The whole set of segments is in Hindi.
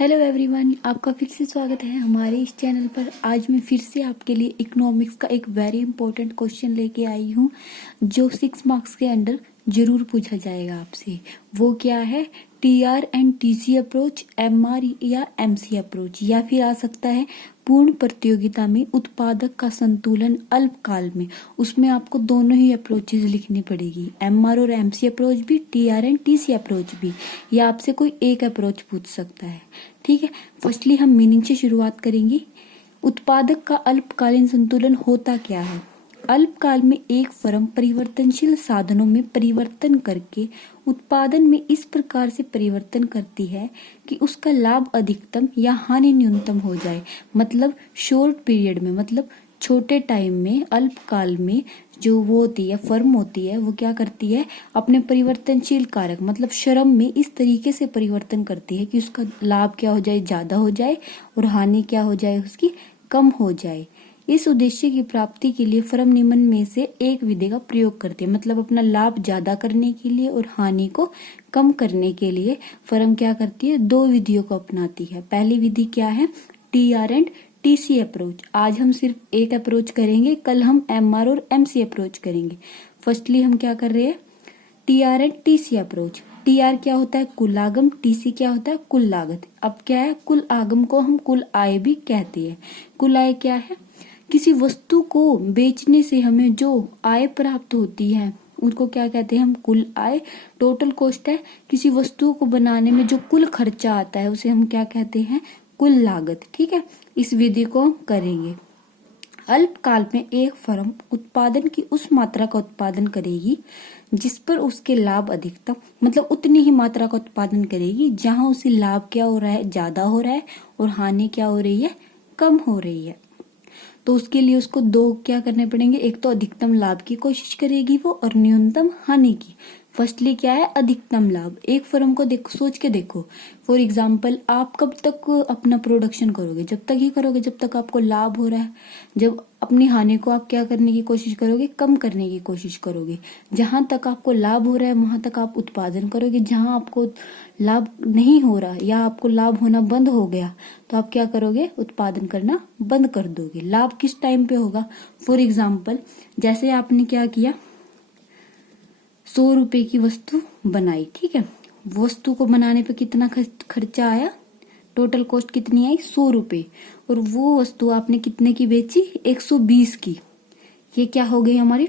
हेलो एवरीवन, आपका फिर से स्वागत है हमारे इस चैनल पर। आज मैं फिर से आपके लिए इकोनॉमिक्स का एक वेरी इंपॉर्टेंट क्वेश्चन लेके आई हूँ जो 6 मार्क्स के अंदर जरूर पूछा जाएगा आपसे। वो क्या है? TR and TC approach, MR या एमसी अप्रोच, या फिर आ सकता है पूर्ण प्रतियोगिता में उत्पादक का संतुलन अल्पकाल में। उसमें आपको दोनों ही अप्रोचेज लिखनी पड़ेगी, एमआर और एमसी अप्रोच भी, टीआर एंड टीसी अप्रोच भी, या आपसे कोई एक अप्रोच पूछ सकता है। ठीक है, फर्स्टली हम मीनिंग से शुरुआत करेंगे। उत्पादक का अल्पकालीन संतुलन होता क्या है? अल्पकाल में एक फर्म परिवर्तनशील साधनों में परिवर्तन करके उत्पादन में इस प्रकार से परिवर्तन करती है कि उसका लाभ अधिकतम या हानि न्यूनतम हो जाए। मतलब शॉर्ट पीरियड में, मतलब छोटे टाइम में, अल्पकाल में जो वो होती है, फर्म होती है, वो क्या करती है? अपने परिवर्तनशील कारक मतलब श्रम में इस तरीके से परिवर्तन करती है कि उसका लाभ क्या हो जाए, ज्यादा हो जाए, और हानि क्या हो जाए, उसकी कम हो जाए। इस उद्देश्य की प्राप्ति के लिए फर्म निम्न में से एक विधि का प्रयोग करती है। मतलब अपना लाभ ज्यादा करने के लिए और हानि को कम करने के लिए फर्म क्या करती है? दो विधियों को अपनाती है। पहली विधि क्या है? TR and TC approach. आज हम सिर्फ एक अप्रोच करेंगे, कल हम एमआर और एमसी अप्रोच करेंगे। फर्स्टली हम क्या कर रहे हैं? TR and TC approach. TR क्या होता है? कुल आगम। टीसी क्या होता है? कुल लागत। अब क्या है? कुल आगम को हम कुल आय भी कहते हैं। कुल आय क्या है? किसी वस्तु को बेचने से हमें जो आय प्राप्त होती है उसको क्या कहते हैं? हम कुल आय। टोटल कॉस्ट है किसी वस्तु को बनाने में जो कुल खर्चा आता है उसे हम क्या कहते हैं? कुल लागत। ठीक है, इस विधि को हम करेंगे। अल्पकाल में एक फर्म उत्पादन की उस मात्रा का उत्पादन करेगी जिस पर उसके लाभ अधिकतम, मतलब उतनी ही मात्रा का उत्पादन करेगी जहां उसे लाभ क्या हो रहा है? ज्यादा हो रहा है, और हानि क्या हो रही है? कम हो रही है। तो उसके लिए उसको दो क्या करने पड़ेंगे? एक तो अधिकतम लाभ की कोशिश करेगी वो, और न्यूनतम हानि की। फर्स्टली क्या है? अधिकतम लाभ। एक फर्म को देखो, सोच के देखो। फॉर एग्जाम्पल, आप कब तक अपना प्रोडक्शन करोगे? जब तक ही करोगे जब तक आपको लाभ हो रहा है। जब अपनी हानि को आप क्या करने की कोशिश करोगे? कम करने की कोशिश करोगे। जहां तक आपको लाभ हो रहा है वहां तक आप उत्पादन करोगे। जहां आपको लाभ नहीं हो रहा या आपको लाभ होना बंद हो गया तो आप क्या करोगे? उत्पादन करना बंद कर दोगे। लाभ किस टाइम पे होगा? फॉर एग्जाम्पल, जैसे आपने क्या किया, 100 रुपए की वस्तु बनाई। ठीक है, वस्तु को बनाने पे कितना खर्चा आया? टोटल कॉस्ट कितनी आई? 100 रुपए। और वो वस्तु आपने कितने की बेची? 120 की। ये क्या हो गई हमारी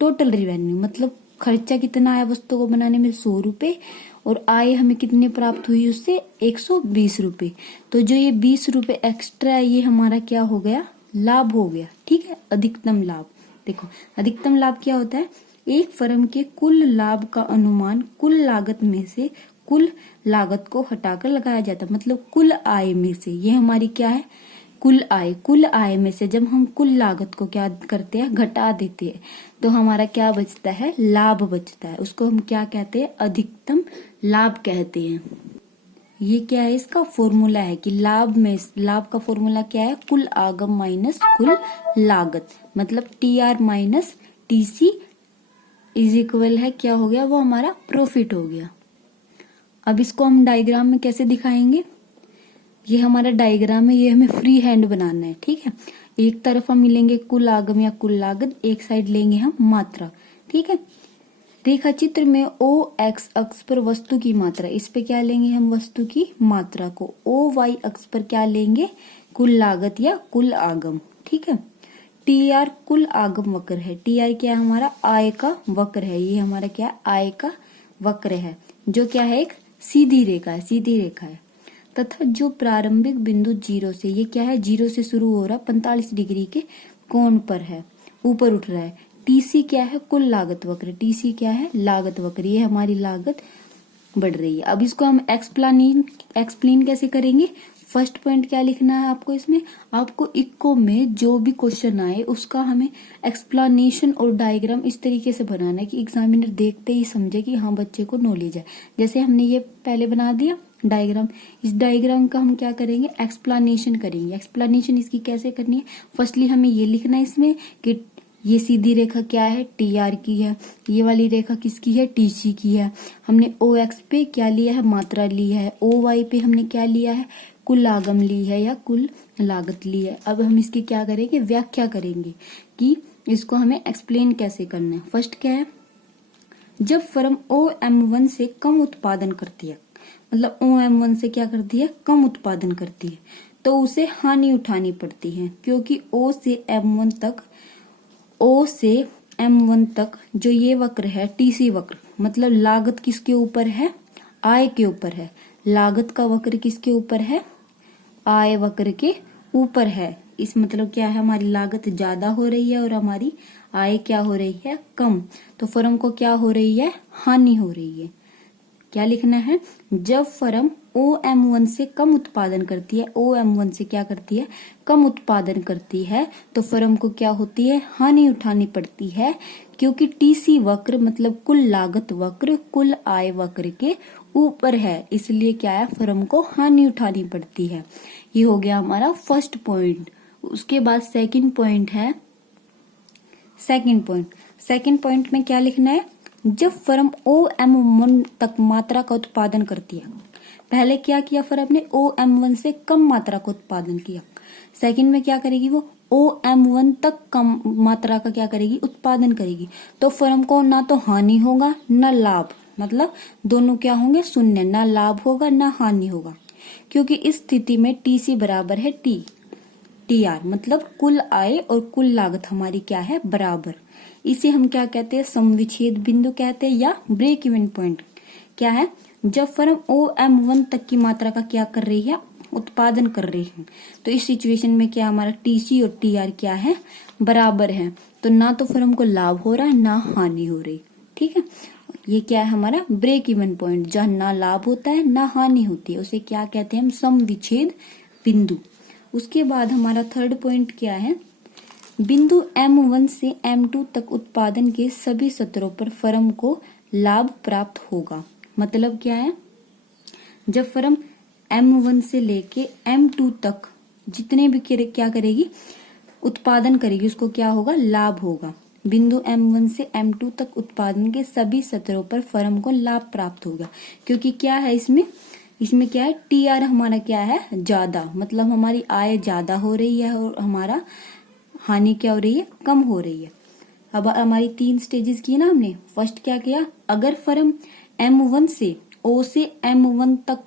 टोटल रिवेन्यू। मतलब खर्चा कितना आया वस्तु को बनाने में? 100 रुपए, और आय हमें कितने प्राप्त हुई उससे? 120 रुपए। तो जो ये 20 रुपए एक्स्ट्रा है ये हमारा क्या हो गया? लाभ हो गया। ठीक है, अधिकतम लाभ। देखो, अधिकतम लाभ क्या होता है? एक फर्म के कुल लाभ का अनुमान कुल लागत में से कुल लागत को हटाकर लगाया जाता है। मतलब कुल आय में से, ये हमारी क्या है? कुल आय। कुल आय में से जब हम कुल लागत को क्या करते हैं? घटा देते हैं, तो हमारा क्या बचता है? लाभ बचता है। उसको हम क्या कहते हैं? अधिकतम लाभ कहते हैं। ये क्या है? इसका फॉर्मूला है कि लाभ का फॉर्मूला क्या है? कुल आगम माइनस कुल लागत। मतलब TR minus TC is equal है, क्या हो गया? वो हमारा प्रॉफिट हो गया। अब इसको हम डायग्राम में कैसे दिखाएंगे? ये हमारा डायग्राम है, ये हमें फ्री हैंड बनाना है। ठीक है, एक तरफ हम मिलेंगे कुल आगम या कुल लागत, एक साइड लेंगे हम मात्रा। ठीक है, रेखा चित्र में ओ एक्स अक्ष पर वस्तु की मात्रा, इस पे क्या लेंगे हम? वस्तु की मात्रा को। ओ वाई अक्ष पर क्या लेंगे? कुल लागत या कुल आगम। ठीक है, टीआर कुल आगम वक्र है। टीआर क्या है? हमारा आय का वक्र है। ये हमारा क्या है? आय का वक्र है, जो क्या है? एक सीधी रेखा है, सीधी रेखा है। तथा जो प्रारंभिक बिंदु 0 से, ये क्या है? 0 से शुरू हो रहा 45 डिग्री के कोण पर है, ऊपर उठ रहा है। टीसी क्या है? कुल लागत वक्र। टीसी क्या है? लागत वक्र। ये हमारी लागत बढ़ रही है। अब इसको हम एक्सप्लेन कैसे करेंगे? फर्स्ट पॉइंट क्या लिखना है आपको? इसमें आपको इक्को में जो भी क्वेश्चन आए उसका हमें एक्सप्लेनेशन और डायग्राम इस तरीके से बनाना है कि एग्जामिनर देखते ही समझे कि हाँ बच्चे को नॉलेज है। जैसे हमने ये पहले बना दिया डायग्राम, इस डायग्राम का हम क्या करेंगे? एक्सप्लेनेशन करेंगे। एक्सप्लेनेशन इसकी कैसे करनी है? फर्स्टली हमें ये लिखना है इसमें कि ये सीधी रेखा क्या है, टी आर की है। ये वाली रेखा किसकी है, टी सी की है। हमने ओ एक्स पे क्या लिया है, मात्रा ली है। ओ वाई पे हमने क्या लिया है, कुल आगम ली है या कुल लागत ली है। अब हम इसकी क्या करेंगे, व्याख्या करेंगे कि इसको हमें एक्सप्लेन कैसे करना है। फर्स्ट क्या है, जब फर्म OM1 से कम उत्पादन करती है, मतलब OM1 से क्या करती है, कम उत्पादन करती है, तो उसे हानि उठानी पड़ती है। क्योंकि O से M1 तक जो ये वक्र है, TC वक्र, मतलब लागत किसके ऊपर है, आय के ऊपर है। लागत का वक्र किसके ऊपर है, आय वक्र के ऊपर है। इस मतलब क्या है, हमारी लागत ज्यादा हो रही है और हमारी आय क्या हो रही है, कम। तो फर्म को क्या हो रही है, हानि हो रही है। क्या लिखना है, जब फर्म OM1 से कम उत्पादन करती है, OM1 से क्या करती है, कम उत्पादन करती है, तो फर्म को क्या होती है, हानि उठानी पड़ती है। क्योंकि TC वक्र मतलब कुल लागत वक्र कुल आय वक्र के ऊपर है, इसलिए क्या है, फर्म को हानि उठानी पड़ती है। ये हो गया हमारा फर्स्ट पॉइंट। उसके बाद सेकंड पॉइंट है, सेकंड पॉइंट में क्या लिखना है, जब फर्म OM1 तक मात्रा का उत्पादन करती है। पहले क्या किया, फर्म ने OM1 से कम मात्रा का उत्पादन किया। सेकंड में क्या करेगी, वो OM1 तक कम मात्रा का क्या करेगी, उत्पादन करेगी। तो फर्म को ना तो हानि होगा ना लाभ, मतलब दोनों क्या होंगे, शून्य, ना लाभ होगा ना हानि होगा। क्योंकि इस स्थिति में TC बराबर है TR, मतलब कुल आय और कुल लागत हमारी क्या है, बराबर। इसे हम क्या कहते हैं, समविच्छेद बिंदु कहते हैं या ब्रेक इवन पॉइंट। क्या है, जब फर्म OM1 तक की मात्रा का क्या कर रही है, उत्पादन कर रही है, तो इस सिचुएशन में क्या हमारा TC और TR क्या है, बराबर है। तो ना तो फर्म को लाभ हो रहा है ना हानि हो रही। ठीक है, ये क्या है हमारा ब्रेक इवन पॉइंट, जहां ना लाभ होता है ना हानि होती है, उसे क्या कहते हैं हम, समविच्छेद बिंदु। उसके बाद हमारा थर्ड पॉइंट क्या है, बिंदु M1 से M2 तक उत्पादन के सभी स्तरों पर फर्म को लाभ प्राप्त होगा। मतलब क्या है, जब फर्म M1 से लेके M2 तक जितने भी क्या करेगी, उत्पादन करेगी, उसको क्या होगा, लाभ होगा। बिंदु M1 से M2 तक उत्पादन के सभी स्तरों पर फर्म को लाभ प्राप्त होगा। क्योंकि क्या है, इसमें क्या है, TR हमारा क्या है, ज्यादा, मतलब हमारी आय ज्यादा हो रही है और हमारा हानि क्या हो रही है, कम हो रही है। अब हमारी 3 स्टेजेस की ना हमने। फर्स्ट क्या किया, अगर फर्म M1 से O से M1 तक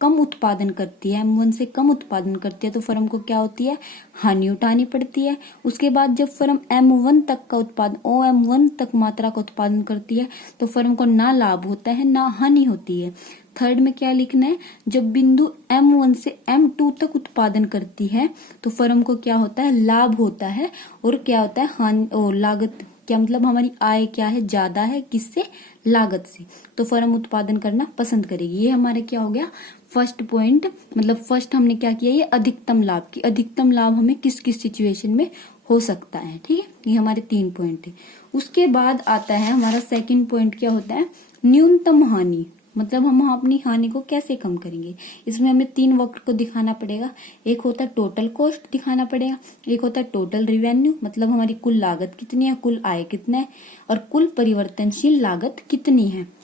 कम उत्पादन करती है, M1 से कम उत्पादन करती है, तो फर्म को क्या होती है, हानि उठानी पड़ती है। उसके बाद जब फर्म M1 तक का उत्पादन, OM1 तक मात्रा का उत्पादन करती है, तो फर्म को ना लाभ होता है ना हानि होती है। थर्ड में क्या लिखना है, जब बिंदु M1 से M2 तक उत्पादन करती है, तो फर्म को क्या होता है, लाभ होता है। और क्या होता है, हानि और लागत, क्या मतलब हमारी आय क्या है, ज्यादा है, किससे, लागत से, तो फर्म उत्पादन करना पसंद करेगी। ये हमारा क्या हो गया, फर्स्ट पॉइंट। मतलब फर्स्ट हमने क्या किया, ये अधिकतम लाभ की, अधिकतम लाभ हमें किस किस सिचुएशन में हो सकता है। ठीक है, ये हमारे 3 पॉइंट थे। उसके बाद आता है हमारा सेकंड पॉइंट, क्या होता है, न्यूनतम हानि। मतलब हम अपनी हानि को कैसे कम करेंगे, इसमें हमें 3 वक्र को दिखाना पड़ेगा। एक होता है टोटल कॉस्ट दिखाना पड़ेगा, एक होता है टोटल रिवेन्यू, मतलब हमारी कुल लागत कितनी है, कुल आय कितना है, और कुल परिवर्तनशील लागत कितनी है।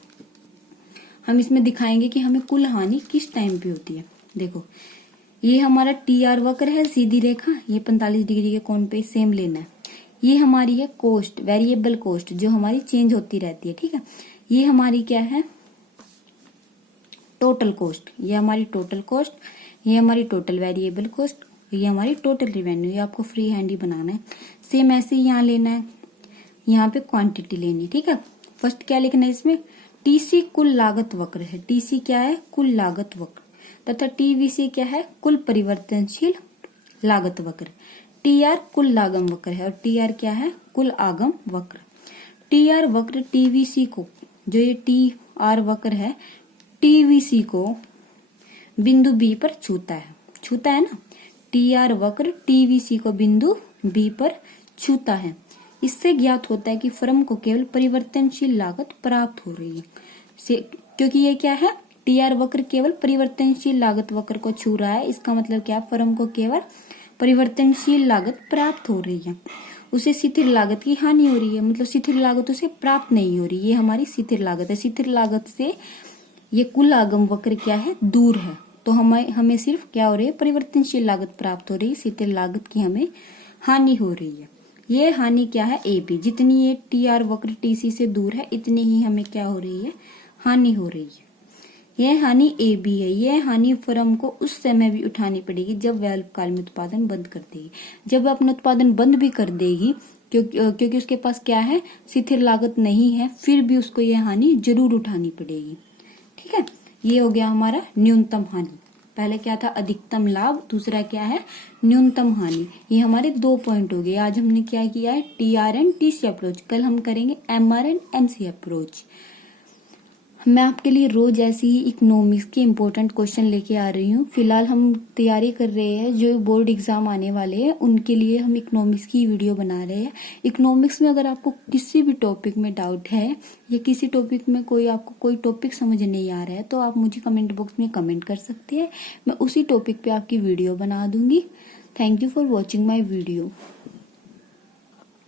हम इसमें दिखाएंगे कि हमें कुल हानि किस टाइम पे होती है। देखो, ये हमारा TR वक्र है, सीधी रेखा, ये 45 डिग्री के कोण पे सेम लेना है। ये हमारी है कॉस्ट, वेरिएबल कॉस्ट, जो हमारी चेंज होती रहती है। ठीक है, ये हमारी क्या है, टोटल कॉस्ट, ये हमारी टोटल कॉस्ट, ये हमारी टोटल वेरिएबल कॉस्ट, ये हमारी टोटल रिवेन्यू। ये आपको फ्री हैंड ही बनाना है। सेम ऐसे ही यहाँ लेना है, यहाँ पे क्वांटिटी लेनी है। ठीक है, फर्स्ट क्या लिखना है इसमें, TC कुल लागत वक्र है, TC क्या है, कुल लागत वक्र, तथा TVC क्या है, कुल परिवर्तनशील लागत वक्र। TR कुल लागम वक्र है और TR क्या है, कुल आगम वक्र। TR वक्र TVC को, जो ये TR वक्र है, TVC को बिंदु B पर छूता है ना। TR वक्र TVC को बिंदु B पर छूता है। इससे ज्ञात होता है कि फर्म को केवल परिवर्तनशील लागत प्राप्त हो रही है। क्योंकि ये क्या है, TR वक्र केवल परिवर्तनशील लागत वक्र को छू रहा है, इसका मतलब क्या, फर्म को केवल परिवर्तनशील लागत प्राप्त हो रही है। उसे स्थिर लागत की हानि हो रही है, मतलब स्थिर लागत उसे प्राप्त नहीं हो रही, ये हमारी स्थिर लागत है। स्थिर लागत से ये कुल आगम वक्र क्या है, दूर है, तो हमें सिर्फ क्या हो रही है, परिवर्तनशील लागत प्राप्त हो रही है, स्थिर लागत की हमें हानि हो रही है। ये हानि क्या है, ए बी, जितनी ये टी आर वक्र टी सी से दूर है इतनी ही हमें क्या हो रही है, हानि हो रही है। यह हानि ए बी है। यह हानि फर्म को उस समय भी उठानी पड़ेगी जब वह अल्पकाल में उत्पादन बंद कर देगी। जब वह अपना उत्पादन बंद भी कर देगी, क्योंकि उसके पास क्या है, स्थिर लागत नहीं है, फिर भी उसको यह हानि जरूर उठानी पड़ेगी। ठीक है, ये हो गया हमारा न्यूनतम हानि। पहले क्या था, अधिकतम लाभ, दूसरा क्या है, न्यूनतम हानि। ये हमारे 2 पॉइंट हो गए। आज हमने क्या किया है, T R and T C approach, कल हम करेंगे M R and M C approach. मैं आपके लिए रोज ऐसे ही इकोनॉमिक्स के इम्पोर्टेंट क्वेश्चन लेके आ रही हूँ। फिलहाल हम तैयारी कर रहे हैं, जो बोर्ड एग्जाम आने वाले हैं उनके लिए हम इकोनॉमिक्स की वीडियो बना रहे हैं। इकोनॉमिक्स में अगर आपको किसी भी टॉपिक में डाउट है या किसी टॉपिक में आपको कोई टॉपिक समझ नहीं आ रहा है तो आप मुझे कमेंट बॉक्स में कमेंट कर सकते हैं, मैं उसी टॉपिक पे आपकी वीडियो बना दूंगी। Thank you for watching my video.